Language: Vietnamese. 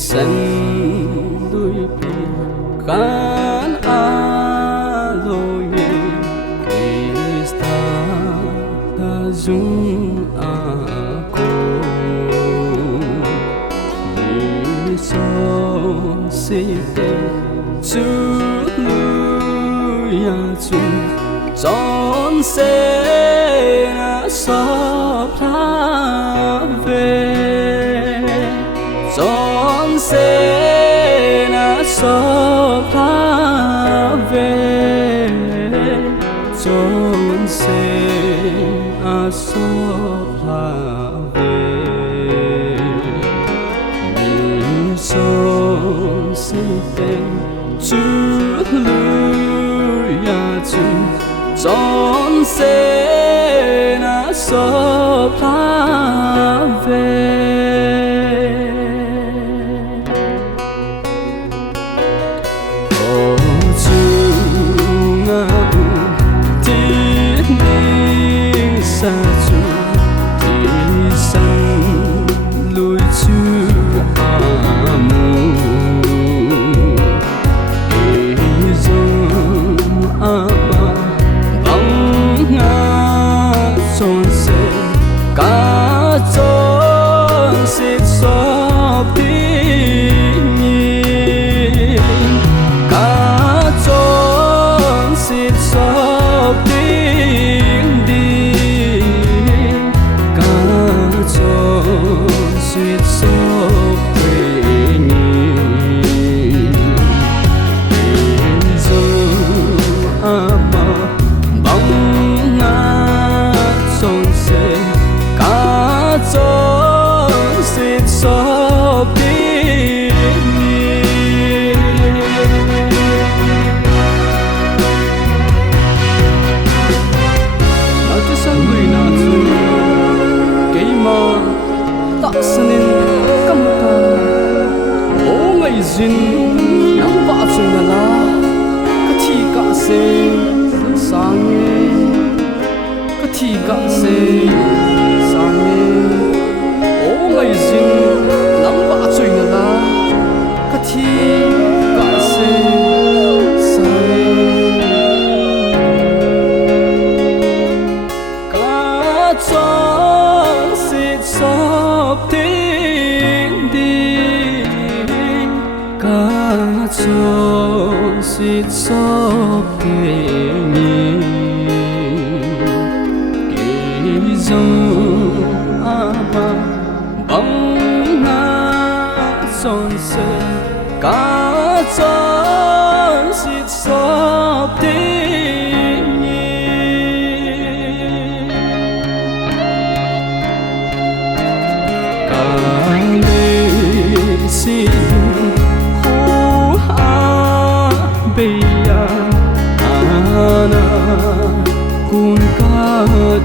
Thisan Luipi kan aloye Christa thajung'a Chonse lui-a Chonse asoplhauve Chonse asoplhauve Chonse asoplhauve soptheng lui-a Chonse asoplhauve thajung'a thiding sa Thisan Luipi Chonse Chonset soptheng Chonset soptheng Chonset soptheng banga Chonse Chonset soptheng Thisan Luipi keiman Tahsan kamutai ngeijin vahchoina kathika se sange ngeijin vahchoina kathika se sange Chonset soptheng Chonset soptheng banga Chonse Chonset soptheng Lhan'a kun khat